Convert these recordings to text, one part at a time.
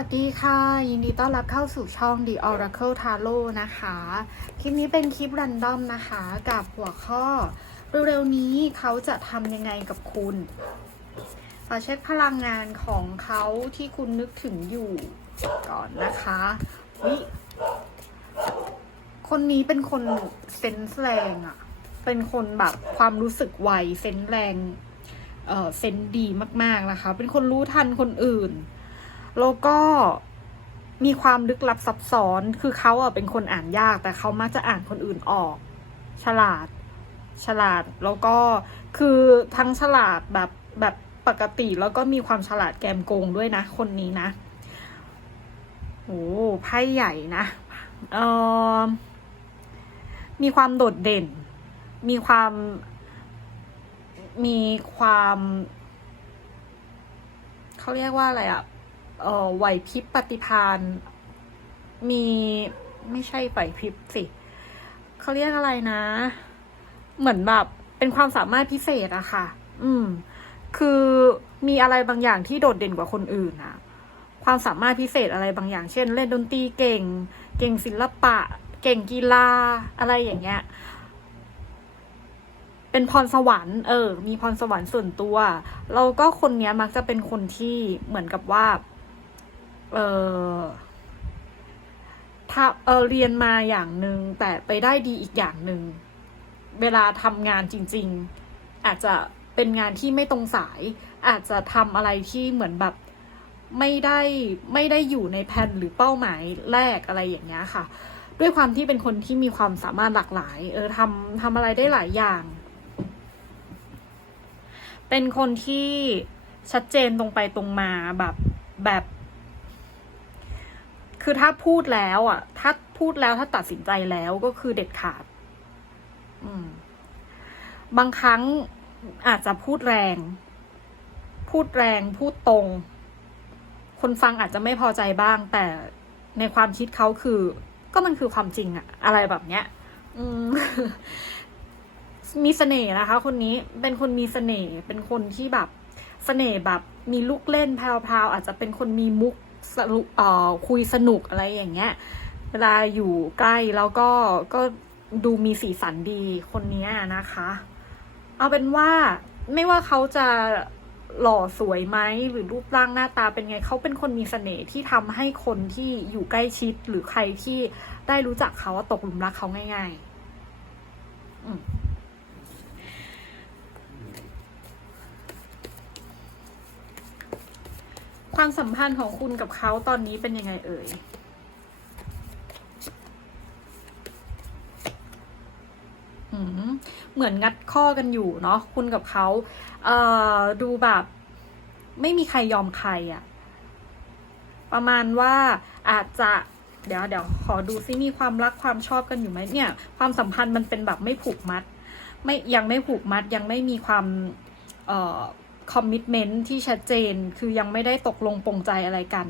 วัสดีค่ะ ยินดีต้อนรับเข้าสู่ช่อง The Oracle Tarot นะคะ คลิปนี้เป็นคลิปรันดอมนะคะ กับหัวข้อ เร็วๆนี้เขาจะทำยังไงกับคุณขอเช็คพลังงานของเขาที่คุณนึกถึงอยู่ก่อนนะคะวิคนนี้เป็นคนเซนส์แรงอะเป็นคนแบบความรู้สึกไวเซนส์แรงเออเซนดีมากๆนะคะ เป็นคนรู้ทันคนอื่น แล้วก็มีความลึกลับซับซ้อน คือเขาอะเป็นคนอ่านยาก แต่เขามักจะอ่านคนอื่นออก ฉลาด ฉลาด แล้วก็คือทั้งฉลาดแบบแบบปกติ แล้วก็มีความฉลาดแกมโกงด้วยนะ คนนี้นะ โอ้ไพ่ใหญ่นะเออมีความโดดเด่น มีความ มีความ เขาเรียกว่าอะไรอะเอ่อ ไหวพริบปฏิภาณมีไม่ใช่ไหวพริบสิเขาเรียกอะไรนะ เหมือนแบบเป็นความสามารถพิเศษอะค่ะ อืม คือมีอะไรบางอย่างที่โดดเด่นกว่าคนอื่นอะความสามารถพิเศษอะไรบางอย่าง เช่น เล่นดนตรีเก่ง เก่งศิลปะ เก่งกีฬาอะไรอย่างเงี้ย เป็นพรสวรรค์เออ มีพรสวรรค์ส่วนตัวแล้วก็คนเนี้ยมักจะเป็นคนที่เหมือนกับว่า เออถ้าเออเรียนมาอย่างหนึ่งแต่ไปได้ดีอีกอย่างหนึ่งเวลาทำงานจริง ๆ อาจจะเป็นงานที่ไม่ตรงสาย อาจจะทำอะไรที่เหมือนแบบไม่ได้ไม่ได้อยู่ในแผนหรือเป้าหมายแรกอะไรอย่างเงี้ยค่ะ ด้วยความที่เป็นคนที่มีความสามารถหลากหลาย เออทำทำอะไรได้หลายอย่าง เป็นคนที่ชัดเจนตรงไปตรงมาแบบแบบ คือถ้าพูดแล้วอะ ถ้าพูดแล้วถ้าตัดสินใจแล้วก็คือเด็ดขาด อืม บางครั้งอาจจะพูดแรง พูดแรง พูดตรง คนฟังอาจจะไม่พอใจบ้าง แต่ในความคิดเขาคือ ก็มันคือความจริงอะอะไรแบบเนี้ย อืม มีเสน่ห์นะคะ คนนี้เป็นคนมีเสน่ห์เป็นคนที่แบบ เสน่ห์แบบ มีลูกเล่นแพรวๆอาจจะเป็นคนมีมุก สรุเอ่อคุยสนุกอะไรอย่างเงี้ย เวลาอยู่ใกล้แล้วก็ก็ดูมีสีสันดีคนนี้นะคะ เอาเป็นว่าไม่ว่าเขาจะหล่อสวยไหมหรือรูปร่างหน้าตาเป็นไงเขาเป็นคนมีเสน่ห์ที่ทำให้คนที่อยู่ใกล้ชิดหรือใครที่ได้รู้จักเขาว่าตกหลุมรักเขาง่าย ๆ อืม ความสัมพันธ์ของคุณกับเขาตอนนี้เป็นยังไงเอ่ย เหมือนงัดข้อกันอยู่เนาะคุณกับเขาเอ่อดูแบบ ไม่มีใครยอมใครอะประมาณว่าอาจจะเดี๋ยวเดี๋ยวขอดูซิมีความรักความชอบกันอยู่ไหมเนี่ย ความสัมพันธ์มันเป็นแบบไม่ผูกมัด ไม่ยังไม่ผูกมัดยังไม่มีความ เอ่อ คอมมิชเมนต์ที่ชัดเจนคือยังไม่ได้ตกลงปรงใจอะไรกัน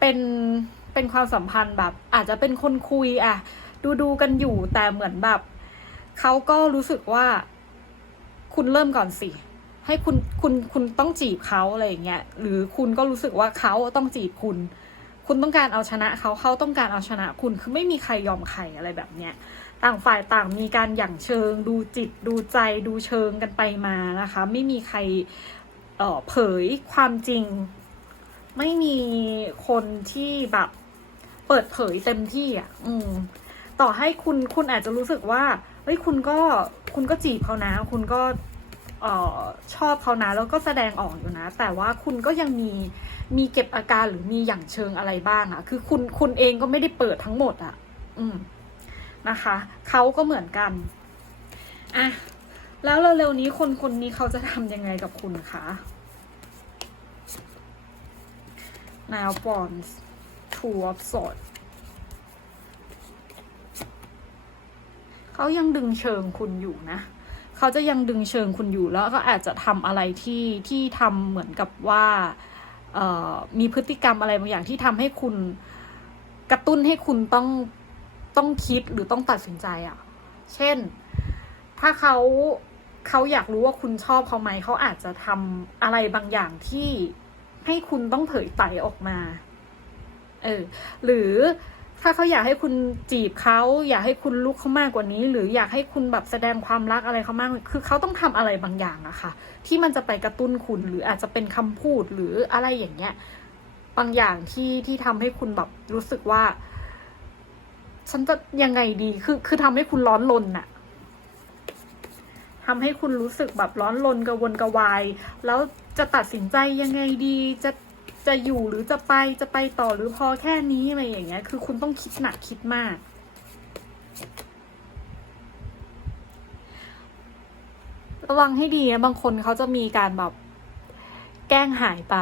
เป็นเป็นความสัมพันธ์แบบ อาจจะเป็นคนคุยอะดูดูกันอยู่แต่เหมือนแบบเขาก็รู้สึกว่า คุณเริ่มก่อนสิ ให้คุณคุณคุณต้องจีบเขาอะไรอย่างเงี้ยหรือคุณก็รู้สึกว่าเขาต้องจีบคุณ คุณต้องการเอาชนะเขาเขาต้องการเอาชนะคุณคือไม่มีใครยอมใครอะไรแบบเนี้ย ต่างฝ่ายต่างมีการหยั่งเชิง ดูจิตดูใจดูเชิงกันไปมานะคะ ไม่มีใครเผยความจริง ไม่มีคนที่แบบเปิดเผยเต็มที่อะ อืม ต่อให้คุณคุณอาจจะรู้สึกว่าเฮ้ยคุณก็คุณก็จีบเขานะ คุณก็เออชอบเขานะแล้วก็แสดงออกอยู่นะ แต่ว่าคุณก็ยังมีมีเก็บอาการหรือมีอย่างเชิงอะไรบ้างอะคือคุณคุณเองก็ไม่ได้เปิดทั้งหมดอะอืม นะคะเขาก็เหมือนกันอะแล้วเร็วๆนี้คนคนนี้เขาจะทำยังไงกับคุณคะ Now Bonds Two of Swords เขายังดึงเชิงคุณอยู่นะเขาจะยังดึงเชิงคุณอยู่แล้วก็อาจจะทำอะไรที่ที่ทำเหมือนกับว่ามีพฤติกรรมอะไรบางอย่างที่ทำให้คุณกระตุ้นให้คุณต้อง ต้องคิดหรือต้องตัดสินใจอะ่ะ เช่น ถ้าเขาเขาอยากรู้ว่าคุณชอบเขาไหม เขาอาจจะทำอะไรบางอย่างที่ให้คุณต้องเผยไตออกมา เออ หรือถ้าเขาอยากให้คุณจีบเขาอยากให้คุณลุกเขามากกว่านี้ หรืออยากให้คุณแบบแสดงความรักอะไรเขามาก คือเขาต้องทำอะไรบางอย่างอะค่ะ ที่มันจะไปกระตุ้นคุณหรืออาจจะเป็นคำพูดหรืออะไรอย่างเงี้ย บางอย่างที่ที่ทำให้คุณแบบรู้สึกว่า ฉันจะยังไงดี คือคือทำให้คุณร้อนรนน่ะทำให้คุณรู้สึกแบบร้อนรนกระวนกระวาย แล้วจะตัดสินใจยังไงดีจะจะอยู่หรือจะไปจะไปต่อหรือพอแค่นี้อะไรอย่างเงี้ย คือคุณต้องคิดหนักคิดมาก ระวังให้ดีนะบางคนเขาจะมีการแบบแกล้งหายไป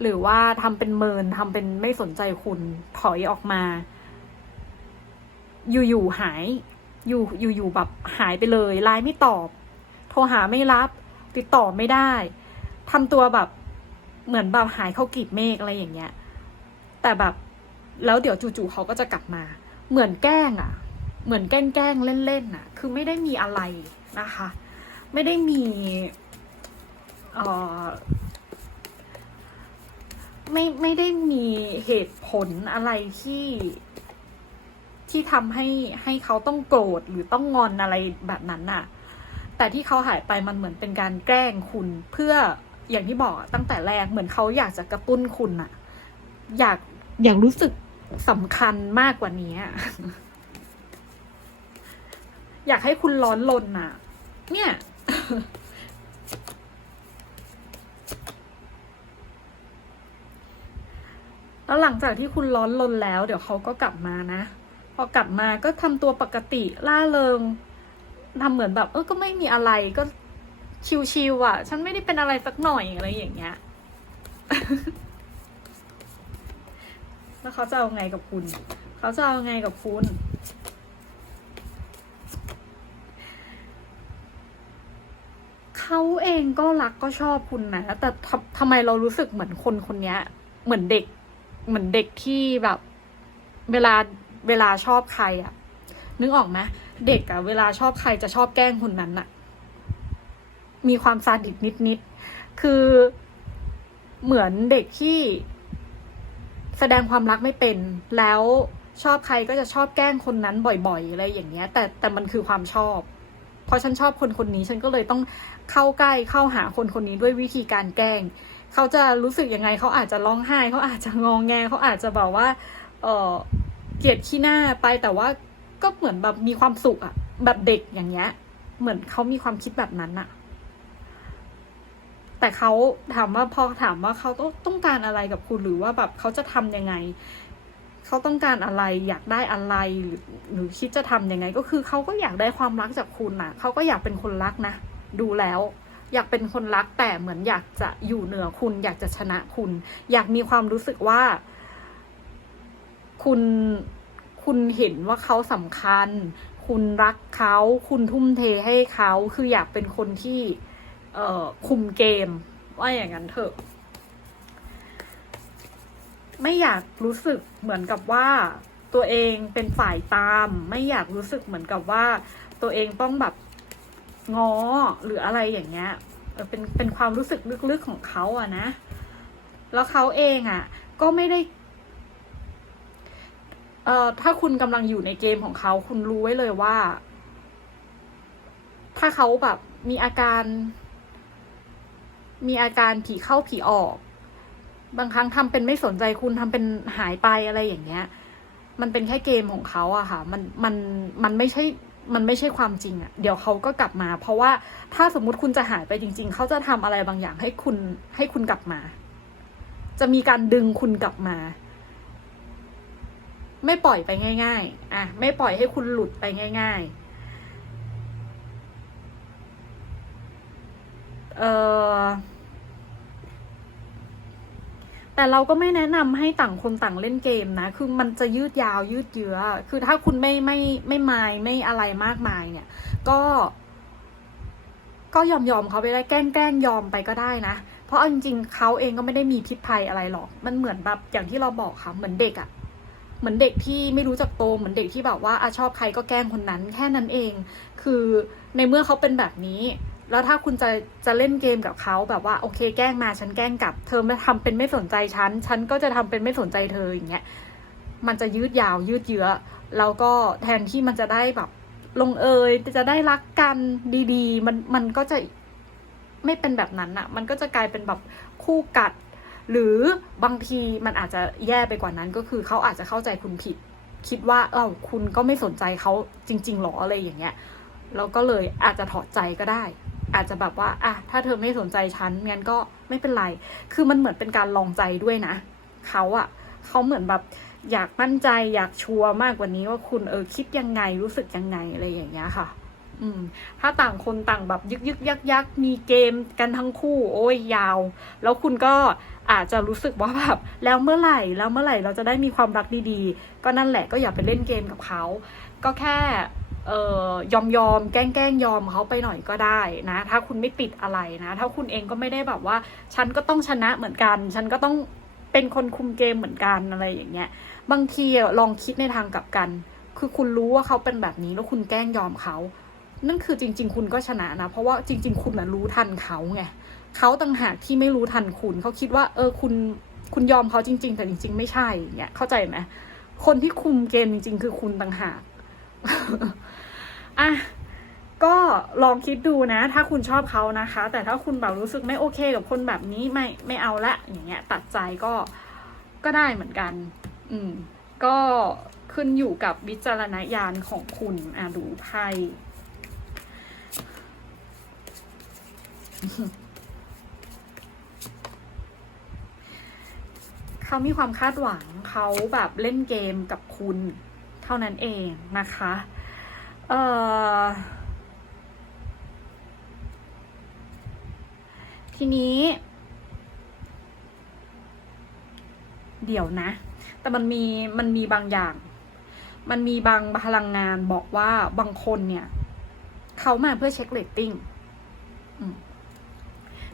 หรือว่าทำเป็นเมินทำเป็นไม่สนใจคุณถอยออกมา อยู่ๆหายอยู่อยู่ๆแบบหายไปเลยไลน์ไม่ตอบ โทรหาไม่รับ ติดต่อไม่ได้ทำตัวแบบเหมือนแบบหายเข้ากีบเมฆอะไรอย่างเงี้ย แต่แบบแล้วเดี๋ยวจู่ๆเขาก็จะกลับมา เหมือนแกล้งอะ เหมือนแกล้งแกล้งเล่นๆอะ คือไม่ได้มีอะไรนะคะ ไม่ได้มีเอ่อไม่ไม่ได้มีเหตุผลอะไรที่ ที่ทำให้ให้เขาต้องโกรธหรือต้องงอนอะไรแบบนั้นน่ะ แต่ที่เขาหายไปมันเหมือนเป็นการแกล้งคุณเพื่ออย่างที่บอกตั้งแต่แรกเหมือนเขาอยากจะกระตุ้นคุณอะอยากอยากรู้สึกสำคัญมากกว่านี้ อยากให้คุณร้อนรนอะเนี่ยแล้วหลังจากที่คุณร้อนรนแล้ว เดี๋ยวเขาก็กลับมานะ พอกลับมาก็ทำตัวปกติล่าเริงทำเหมือนแบบ เออก็ไม่มีอะไรก็ชิวๆอะ ฉันไม่ได้เป็นอะไรสักหน่อยอะไรอย่างเงี้ย แล้วเขาจะเอาไงกับคุณ เขาจะเอาไงกับคุณ เขาเองก็รักก็ชอบคุณนะ แต่ทำทำไมเรารู้สึกเหมือนคนคนนี้เหมือนเด็ก เหมือนเด็กที่แบบ เวลา เวลาชอบใครอะนึกออกไหมเด็กอะเวลาชอบใครจะชอบแกล้งคนนั้นอะมีความซาดิสนิดๆคือเหมือนเด็กที่แสดงความรักไม่เป็น แล้วชอบใครก็จะชอบแกล้งคนนั้นบ่อยๆอะไรอย่างเงี้ย แต่แต่มันคือความชอบ เพราะฉันชอบคนคนนี้ ฉันก็เลยต้องเข้าใกล้เข้าหาคนคนนี้ด้วยวิธีการแกล้ง เขาจะรู้สึกยังไง เขาอาจจะร้องไห้ เขาอาจจะงองแง เขาอาจจะแบบว่า เออ เกลียดขี้หน้าไปแต่ว่าก็เหมือนแบบมีความสุขอะแบบเด็กอย่างเงี้ย เหมือนเขามีความคิดแบบนั้นอะแต่เขาถามว่าพอถามว่าเขาต้องต้องการอะไรกับคุณหรือว่าแบบเขาจะทำยังไง เขาต้องการอะไรอยากได้อะไรหรือหรือคิดจะทำยังไง ก็คือเขาก็อยากได้ความรักจากคุณนะเขาก็อยากเป็นคนรักนะดูแล้ว อยากเป็นคนรักแต่เหมือนอยากจะอยู่เหนือคุณ อยากจะชนะคุณ อยากมีความรู้สึกว่า คุณคุณเห็นว่าเขาสำคัญ คุณรักเขา คุณทุ่มเทให้เขา คืออยากเป็นคนที่ เอ่อ คุมเกม ว่าอย่างนั้นเถอะ ไม่อยากรู้สึกเหมือนกับว่าตัวเองเป็นฝ่ายตาม ไม่อยากรู้สึกเหมือนกับว่า ตัวเองต้องแบบง้อหรืออะไรอย่างเงี้ยเออเป็นเป็นความรู้สึกลึกๆของเขาอะนะ แล้วเขาเองอะก็ไม่ได้ เอ่อถ้าคุณกำลังอยู่ในเกมของเขา คุณรู้ไว้เลยว่า ถ้าเขาแบบมีอาการ มีอาการผีเข้าผีออก บางครั้งทำเป็นไม่สนใจคุณทำเป็นหายไปอะไรอย่างเงี้ย มันเป็นแค่เกมของเขาอะค่ะ มันมันมันไม่ใช่มันไม่ใช่ความจริงอะเดี๋ยวเขาก็กลับมา เพราะว่าถ้าสมมุติคุณจะหายไปจริง ๆ เขาจะทำอะไรบางอย่างให้คุณให้คุณกลับมา จะมีการดึงคุณกลับมา ไม่ปล่อยไปง่าย ๆ อะ ไม่ปล่อยให้คุณหลุดไปง่าย ๆ เออแต่เราก็ไม่แนะนำให้ต่างคนต่างเล่นเกมนะ คือมันจะยืดยาวยืดเยื้อ คือถ้าคุณไม่ไม่ไม่ไมายไม่อะไรมากมายเนี่ย ก็ ก็ยอมยอมเขาไปได้แกล้งแกล้งยอมไปก็ได้นะ เพราะเอาจริงๆเขาเองก็ไม่ได้มีพิษภัยอะไรหรอก มันเหมือนแบบอย่างที่เราบอกค่ะ เหมือนเด็กอะ เหมือนเด็กที่ไม่รู้จักโตเหมือนเด็กที่แบบว่าอชอบใครก็แกล้งคนนั้นแค่นั้นเอง คือในเมื่อเขาเป็นแบบนี้ แล้วถ้าคุณจะจะเล่นเกมกับเขาแบบว่าโอเคแกล้งมาฉันแกล้งกลับ เธอไม่ทำเป็นไม่สนใจฉันฉันก็จะทำเป็นไม่สนใจเธออย่างเงี้ยมันจะยืดยาวยืดเยื้อแล้วก็แทนที่มันจะได้แบบลงเอยจะได้รักกันดี ๆ มันมันก็จะไม่เป็นแบบนั้นอะมันก็จะกลายเป็นแบบคู่กัด หรือบางทีมันอาจจะแย่ไปกว่านั้นก็คือเขาอาจจะเข้าใจคุณผิด คิดว่าเออคุณก็ไม่สนใจเขาจริงๆหรออะไรอย่างเงี้ยแล้วก็เลยอาจจะถอดใจก็ได้ อาจจะแบบว่าอะถ้าเธอไม่สนใจฉันงั้นก็ไม่เป็นไร คือมันเหมือนเป็นการลองใจด้วยนะเขาอะเขาเหมือนแบบอยากมั่นใจอยากชัวร์มากกว่านี้ว่าคุณเออคิดยังไงรู้สึกยังไงอะไรอย่างเงี้ยค่ะ อืม ถ้าต่างคนต่างแบบยึกยึกยักยักมีเกมกันทั้งคู่ โอ้ยยาว แล้วคุณก็อาจจะรู้สึกว่าแบบแล้วเมื่อไหร่แล้วเมื่อไหร่เราจะได้มีความรักดีๆ ก็นั่นแหละก็อย่าไปเล่นเกมกับเขาก็แค่เอ่อยอมยอมแกล้งแกล้งยอมเขาไปหน่อยก็ได้นะ ถ้าคุณไม่ติดอะไรนะ ถ้าคุณเองก็ไม่ได้แบบว่า ฉันก็ต้องชนะเหมือนกัน ฉันก็ต้องเป็นคนคุมเกมเหมือนกันอะไรอย่างเงี้ย บางทีลองคิดในทางกลับกัน คือคุณรู้ว่าเขาเป็นแบบนี้แล้วคุณแกล้งยอมเขา นั่นคือจริง ๆ คุณก็ชนะนะ เพราะว่าจริง ๆ คุณนะรู้ทันเขาไงเขาต่างหากที่ไม่รู้ทันคุณเขาคิดว่า เออคุณคุณยอมเขาจริง ๆ แต่จริง ๆ ไม่ใช่เนี่ยเข้าใจไหมคนที่คุมเกมจริง ๆ คือคุณต่างหากอะก็ลองคิดดูนะ ถ้าคุณชอบเขานะคะ แต่ถ้าคุณแบบรู้สึกไม่โอเคกับคนแบบนี้ไม่ไม่เอาละ อย่างเงี้ย ตัดใจก็ก็ได้เหมือนกัน อืม ก็ขึ้นอยู่กับวิจารณญาณของคุณอะดูไพ่ เขามีความคาดหวังเขาแบบเล่นเกมกับคุณ เท่านั้นเองนะคะ เอ่อ ทีนี้ เดี๋ยวนะ แต่มันมีมันมีบางอย่าง มันมีบางพลังงานบอกว่าบางคนเนี่ย เขามาเพื่อเช็คเรตติ้ง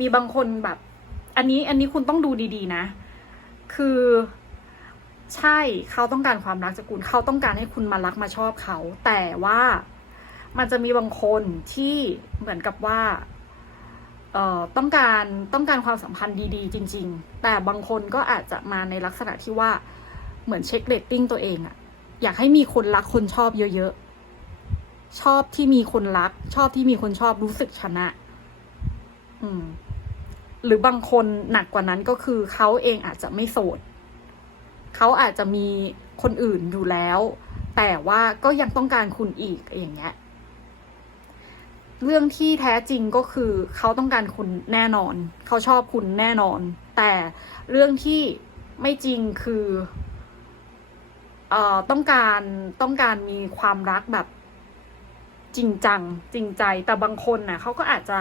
มีบางคนแบบ อันนี้อันนี้คุณต้องดูดีๆนะ คือใช่เขาต้องการความรักจากคุณเขาต้องการให้คุณมารักมาชอบเขา แต่ว่ามันจะมีบางคนที่เหมือนกับว่าเอ่อต้องการต้องการความสัมพันธ์ดีๆ จริง ๆ แต่บางคนก็อาจจะมาในลักษณะที่ว่าเหมือนเช็คเรตติ้งตัวเองอะอยากให้มีคนรักคนชอบเยอะๆ ชอบที่มีคนรัก ชอบที่มีคนชอบรู้สึกชนะ อืม หรือบางคนหนักกว่านั้นก็คือเขาเองอาจจะไม่โสดเขาอาจจะมีคนอื่นอยู่แล้ว แต่ว่าก็ยังต้องการคุณอีกอย่างเงี้ยเรื่องที่แท้จริงก็คือเขาต้องการคุณแน่นอน เขาชอบคุณแน่นอน แต่เรื่องที่ไม่จริงคือเอ่อต้องการต้องการมีความรักแบบจริงจัง จริงใจแต่บางคนน่ะเขาก็อาจจะ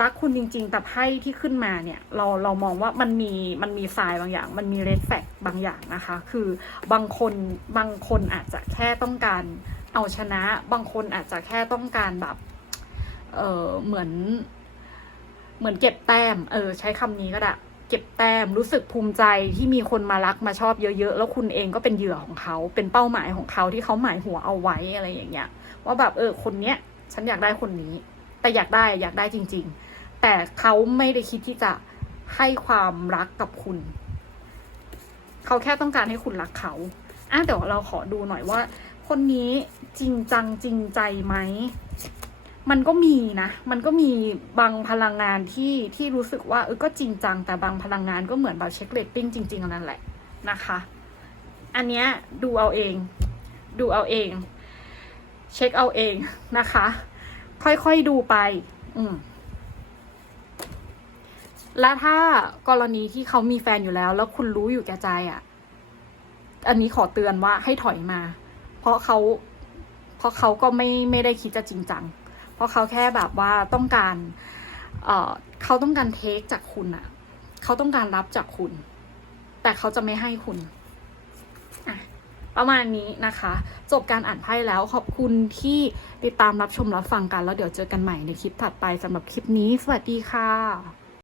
รักคุณจริง ๆ แต่ไพ่ที่ขึ้นมาเนี่ยเราเรามองว่ามันมีมันมีทรายบางอย่าง มันมีเรดแฟกบางอย่างนะคะ คือบางคนบางคนอาจจะแค่ต้องการเอาชนะ บางคนอาจจะแค่ต้องการแบบเออเหมือน เหมือนเก็บแต้ม เออ ใช้คำนี้ก็ได้เก็บแต้มรู้สึกภูมิใจที่มีคนมารักมาชอบเยอะๆ แล้วคุณเองก็เป็นเหยื่อของเขา เป็นเป้าหมายของเขาที่เขาหมายหัวเอาไว้อะไรอย่างเงี้ยว่าแบบเออคนเนี้ย ฉันอยากได้คนนี้ แต่อยากได้อยากได้จริง ๆ แต่เขาไม่ได้คิดที่จะให้ความรักกับคุณ เขาแค่ต้องการให้คุณรักเขาอะเดี๋ยวเราขอดูหน่อยว่า คนนี้จริงจังจริงใจไหมมันก็มีนะ มันก็มีบางพลังงานที่ที่รู้สึกว่าเออก็จริงจัง แต่บางพลังงานก็เหมือนแบบเช็คเรตติ้งจริง ๆนนั้นแหละนะคะ อันเนี้ยดูเอาเอง ดูเอาเอง เช็คเอาเองนะคะ ค่อยๆดูไป อืมแล้วถ้ากรณีที่เขามีแฟนอยู่แล้ว แล้วคุณรู้อยู่แก่ใจอะ่ะ อันนี้ขอเตือนว่าให้ถอยมา เพราะเขา เพราะเขาก็ไม่ไม่ได้คิดจะจริงจัง เพราะเขาแค่แบบว่าต้องการ เอ่อเขาต้องการเทคจากคุณอะเขาต้องการรับจากคุณ แต่เขาจะไม่ให้คุณ อะ ประมาณนี้นะคะ จบการอ่านไพ่แล้วขอบคุณที่ติดตามรับชมรับฟังกัน แล้วเดี๋ยวเจอกันใหม่ในคลิปถัดไปสำหรับคลิปนี้ สวัสดีค่ะ